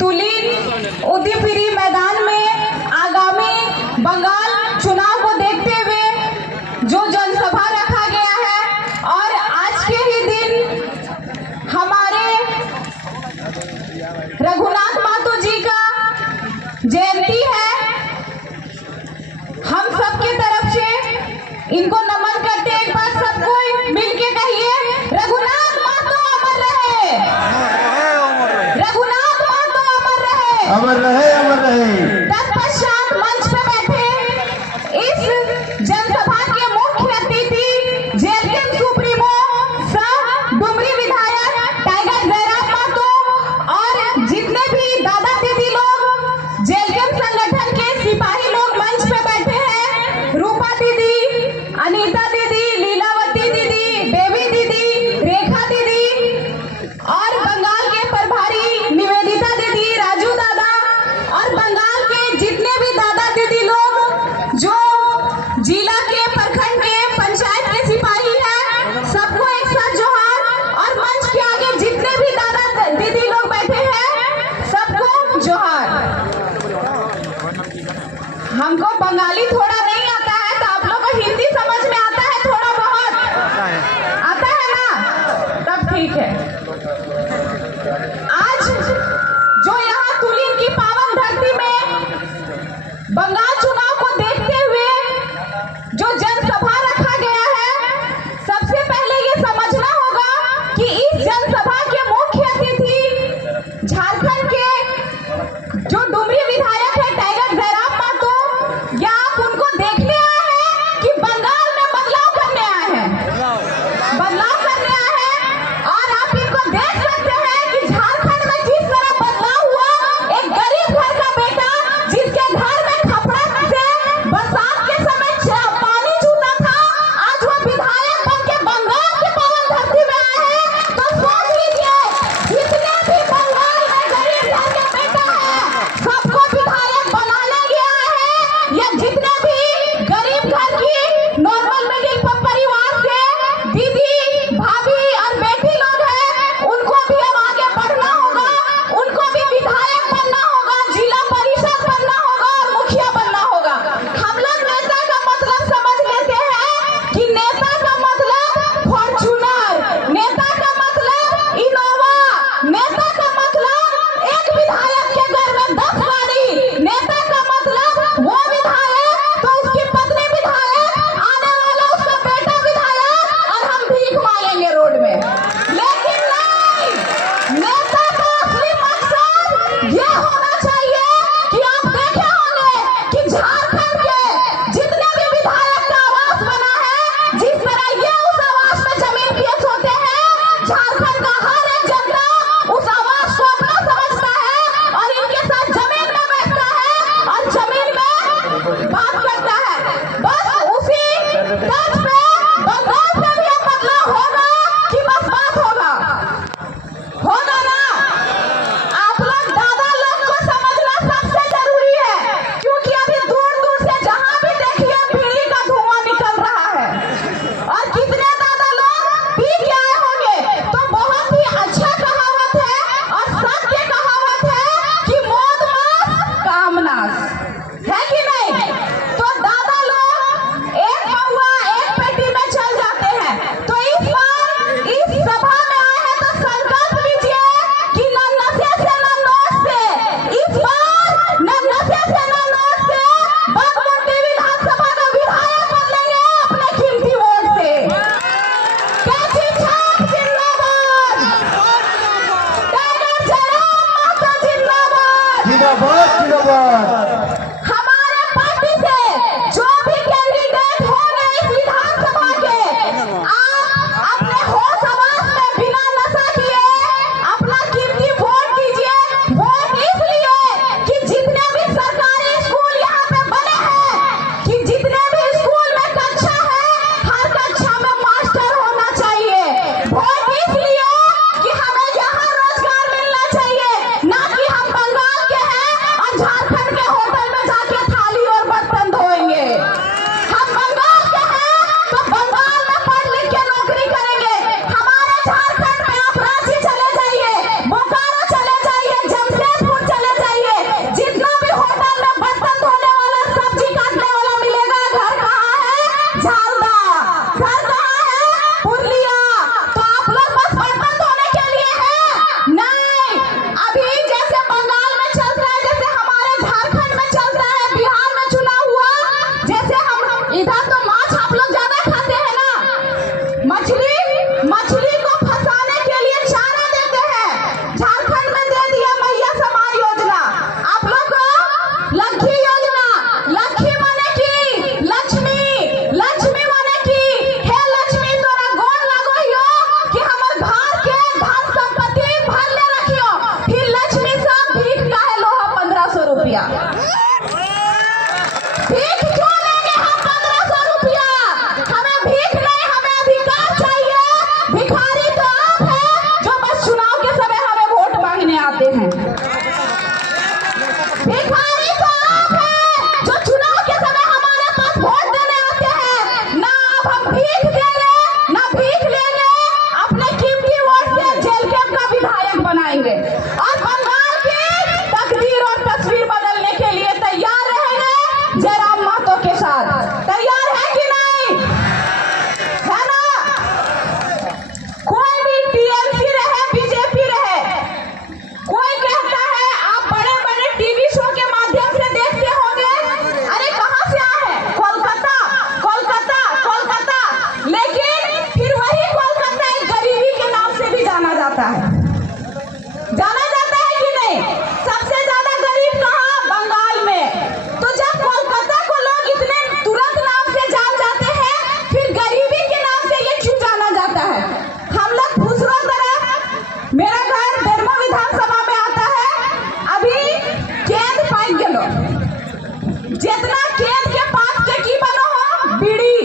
तुलीन उदयपुरी मैदान में आगामी बंगाल चुनाव को देखते हुए जो जनसभा रखा गया है और आज के ही दिन हमारे रघुनाथ महतो जी का जयंती है। हम सबके तरफ से इनको नमन करते हैं। एक बार सबको मिलके कहिए, रघुनाथ महतो अमर रहे, रघुनाथ महतो अमर रहे, अमर रहे, अमर रहे। तत्पश्चात मंच पे बैठे इस जनसभा के मुख्य अतिथि जेएलके सुप्रीमो सह डुमरी विधायक टाइगर जयराम महतो और जितने भी दादा दीदी लोग जेएलके संगठन के सिपाही लोग मंच पे बैठे हैं। रूपा दीदी, अनीता दीदी, लीलावती दीदी, बेबी दीदी, रेखा दीदी और बंगाल के प्रभारी निवेदिता दीदी, राजू दादा और बंगाल के जितने भी दादा दीदी लोग जो जिला के प्रखंड के पंचायत के सिपाही हैं, सबको एक साथ जोहार। और मंच के आगे जितने भी दादा दीदी लोग बैठे हैं सबको जोहार। हमको बंगाली थोड़ा नहीं आता है तो आप लोग को हिंदी समझ में आता है, थोड़ा बहुत आता है ना, तब ठीक है। आज जो यहाँ तुलीन की पावन धरती में बंगाल चुनाव को देखते हुए जो जनसभा रखा गया है, सबसे पहले ये समझना होगा कि इस जनसभा के मुख्य अतिथि झारखंड के जो डुमरी विधायक है टाइगर जयराम महतो, या आप उनको देखने आए हैं कि बंगाल में बदलाव करने आए हैं, बदलाव करने आए हैं। और आप इनको देख सकते हैं कि झारखंड में जिस तरह बदलाव हुआ, एक गरीब घर का बेटा जिसके घर में खपड़ा से बरसात के समय पानी छूटा था, आज वो विधायक बन के बंगाल की पावन धरती में आए हैं। तो सोच लीजिए, जितने भी बंगाल में गरीब घर के बेटा है सबको विधायक बनाने गया है। या जितने भी गरीब घर की नॉर्मल मिडिल परिवार से दीदी, भाभी और बेटी लोग हैं, उनको भी अब आगे बढ़ना होगा, उनको भी विधायक बनना होगा, जिला परिषद बनना होगा और मुखिया बनना होगा। हम लोग नेता का मतलब समझ लेते हैं कि नेता का मतलब फॉर्च्यूनर, नेता का मतलब इनोवा, नेता का मतलब एक विधायक के घर में 10 गाड़ी, नेता का मतलब वो विधायक तो उसकी पत्नी विधायक, आने वाला उसका बेटा विधायक और हम भीख मांगेंगे रोड में। लेकिन नहीं, नेता का असली मकसद ये होना चाहिए कि आप देखे होंगे कि झारखंड के जितने भी विधायक का आवास बना है, जिस तरह ये उस आवास में जमीन पेश होते हैं, झारखंड का हर एक जनता उस आवास को अपना समझता है और इनके साथ जमीन में बैठता है और जमीन में बात करता है। बस उसी तर्ज पे बंगाल में भी अब बदलाव होगा कि बस बात होगा, होगा ना। आप लोग दादा लोग को समझना सबसे जरूरी है, क्योंकि अभी दूर दूर से जहां भी देखिए बीड़ी का धुआं निकल रहा है। और कितने दादा लोग पी के आए होंगे, तो बहुत ही अच्छा कहावत है और सत्य कहावत है कि मौत मास काम नाश, है कि नहीं। तो दादा लोग एक पौवा एक पेटी में चल जाते हैं। तो इस बार इस सभा में आए हैं तो संकल्प लीजिए कि न नशे से न नोट से, इस बार न नशे से न नोट से बागमती विधानसभा का विधायक बन लेंगे अपने कीमती वोट से। कैसी छाप जिंदाबाद, टाइगर जयराम महतो जिंदाबाद, जिंदाबाद, जिंदाबाद। हमारे पार्टी से जो भी कैंडिडेट होंगे इस विधानसभा के, आप अपने होश आवाज में बिना नशा किए अपना कीमती वोट दीजिए। वोट इसलिए कि जितने भी सरकारी स्कूल यहाँ पे बने हैं, कि जितने भी स्कूल में कक्षा है, हर कक्षा में मास्टर होना चाहिए। वोट इसलिए कि हमें यहाँ रोजगार मिलना चाहिए, ना कि हम बंगाल के हैं और झारखंड के होटल और बंगाल की तकदीर और तस्वीर बदलने के लिए तैयार रहेंगे जयराम महतो के साथ। तैयार है कि नहीं? है ना? कोई भी टीएमसी रहे, बीजेपी रहे, कोई कहता है आप बड़े बड़े टीवी शो के माध्यम से देखते होंगे, अरे कहां से आए हैं? कोलकाता, कोलकाता, कोलकाता। लेकिन फिर वही कोलकाता एक गरीबी के नाम से भी जाना जाता है। जाना जाता है कि नहीं? सबसे ज्यादा गरीब कहां? बंगाल में। तो जब कोलकाता को लोग इतने तुरंत नाम से जान जाते हैं, फिर गरीबी के नाम से ये क्यों जाना जाता है? हम लोग दूसरों तरफ, मेरा घर बेरमो विधानसभा में आता है। अभी केंद पाइक गेलो, जितना केंद के पात के की बनो हो बीड़ी,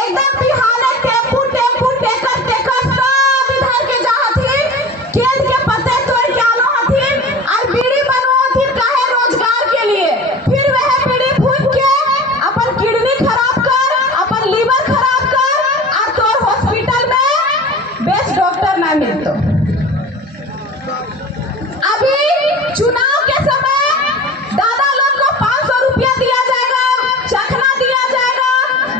एकदम बिहाने टेम्पू टेम्पू टेकर टेकर सब इधर के जा हथिन, केंद के पत्ते तोड़ के आनो हथिन और बीड़ी बनो हथिन काहे? रोजगार के लिए। फिर वह बीड़ी फूंक के अपन किडनी खराब कर, अपन लीवर खराब कर और तोर हॉस्पिटल में बेस्ट डॉक्टर ना मिलतो। अभी चुनाव के समय दादा लोग को 500 रुपया दिया जाएगा, चखना दिया जाएगा,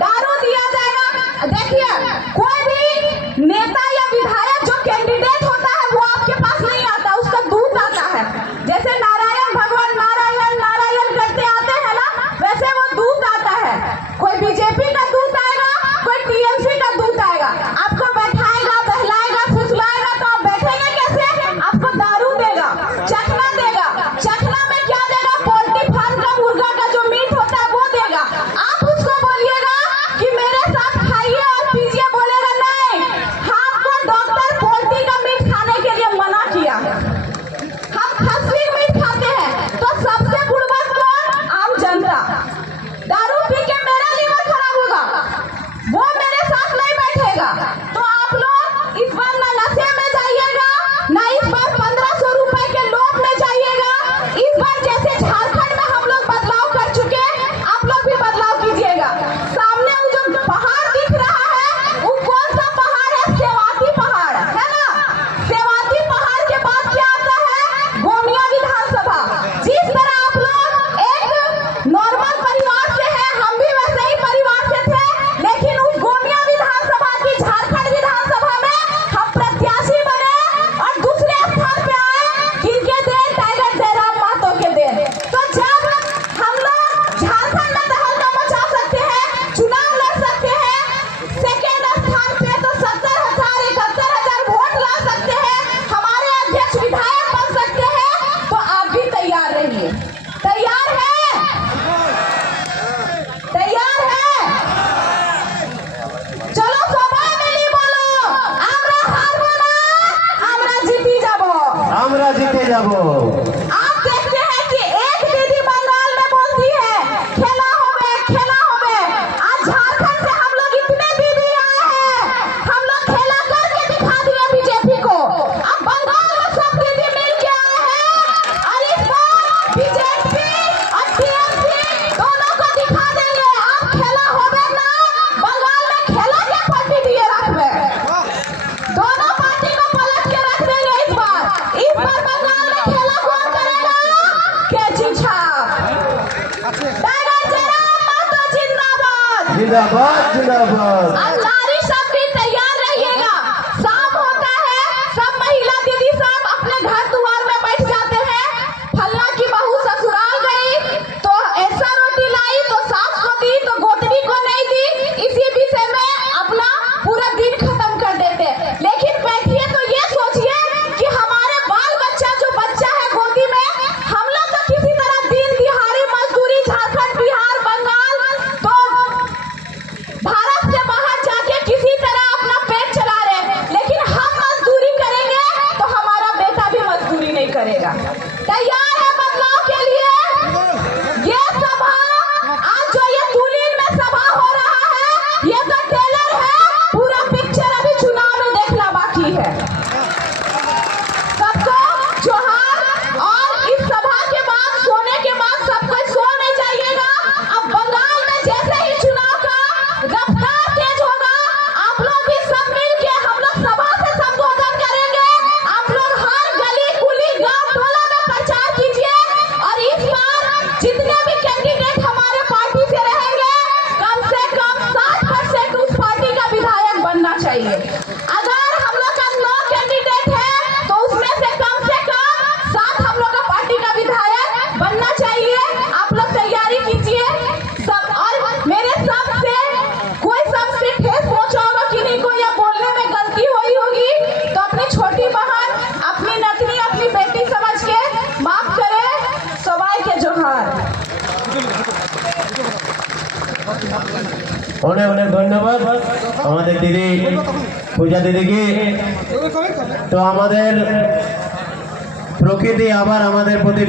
दारू दिया जाएगा। देखिए, कोई भी नेता या विधायक जो कैंडिडेट होता है वो आपके पास नहीं आता, उसका दूत आता है। जैसे नारायण भगवान नारायण नारायण करते आते हैं ना, वैसे वो दूत आता है। कोई बीजेपी का दूत आएगा, कोई टीएमसी का दूत आएगा, आपको बैठाएगा, बहलाएगा, फुसलाएगा, तो आप बैठेंगे कैसे? आपको दारू देगा, चखना देगा। चखना में क्या देगा? पोल्ट्री फार्म का मुर्गा का जो मीट होता है वो देगा। आप उसको बोलिएगा कि मेरे साथ खाइए और पीजिए, बोलेगा नहीं, हमको डॉक्टर पोल्ट्री का मीट खाने के लिए मना किया है, हम खस्सी मीट खाते हैं। तो सबसे बुड़बक कौन? आम जनता। दारू पी के मेरा लीवर खराब होगा, वो मेरे साथ नहीं बैठेगा। तो आप लोग इस बार ना नशे में जाइएगा, ना इस बार 1500 रुपए के लोभ में जाइएगा। इस बार जैसे झारखंड में हम लोग बदलाव कर चुके, आप लोग भी बदलाव कीजिएगा। सामने वो जो पहाड़ दिख रहा है, वो कौन सा पहाड़ है? सेवाती पहाड़ है ना? सेवाती पहाड़ के बाद क्या आता है? गोमिया विधानसभा। जिस तरह आप लोग एक नॉर्मल परिवार से हैं, हम भी वैसे ही परिवार से थे, लेकिन उस गोमिया विधानसभा की झारखंड विधानसभा में हम प्रत्याशी बने और दूसरे स्थान पे आए। किनके देन? टाइगर जयराम महतो के देन। तो जब हम लोग झारखंड में तहलका मचा सकते हैं, चुनाव लड़ सकते हैं, सेकेंड स्थान पे तो 70,000 71,000 वोट ला सकते हैं, हमारे अध्यक्ष विधायक बन सकते हैं, तो आप भी तैयार रहिए। तैयार है? तैयार है? चलो सबाई मिली बोलो, আমরা হারবো না, আমরা জিতে যাব। আমরা জিতে যাব। आप देखते हैं कि एक दीदी बंगाल में बोलती है खेला होवे, खेला होवे। आज झारखंड से हम लोग इतने दीदी आए हैं, हम लोग खेला करके दिखा दिए बीजेपी को। अब बंगाल में सब दीदी मिल के आए हैं और इस बार बीजेपी और टीएमसी दोनों को दिखा देंगे आप खेला होवे ना। बंगाल में खेला के पार्टी दिए रखबे, दोनों पार्टी को पलट के रख देंगे इस बार। इस बार बंगाल में खेला कौन करेगा? कैची छाप। टाइगर जयराम महतो जिंदाबाद। जिंदाबाद जिंदाबाद। अब लारी सब भी तैयार रहिएगा। शाम होता है, सब महिला दीदी सब अपने घर द्वार में बैठ जाते हैं। फल्ला की बहू ससुराल गई तो ऐसा रोटी लाई, तो सास को दी तो गोतनी को नहीं दी, इसी विषय में अपना पूरा दिन खत्म कर देते। लेकिन बैठिए तो ये सोचिए कि हमारे बाल बच्चा जो बच्चा है गोदी में, हम लोग तो किसी तरह दिन दिहाड़ी मजदूरी झारखंड, बिहार, बंगाल, तो भारत से बाहर जाके किसी तरह अपना पेट चला रहे, लेकिन हम मजदूरी करेंगे तो हमारा बेटा भी मजदूरी नहीं करेगा। तैयार है बदलाव के लिए? ये सभा आज जो ये तुलीन में सभा हो रहा है, ये तो टेलर है, पूरा पिक्चर अभी चुनाव में देखना बाकी है। सबको जोहार। और इस सभा के बाद, सोने के बाद सबको सो नहीं जाइएगा। अब बंगाल में जैसे ही चुनाव का रफ्तार तेज होगा, आप लोग भी सब मिल के हम लोग सभा से संबोधन करेंगे। आप लोग हर गली गुली অনেক অনেক ধন্যবাদ আমাদের দিদি পূজা দিদিকে। তো আমাদের প্রকৃতি আবার আমাদের প্রতি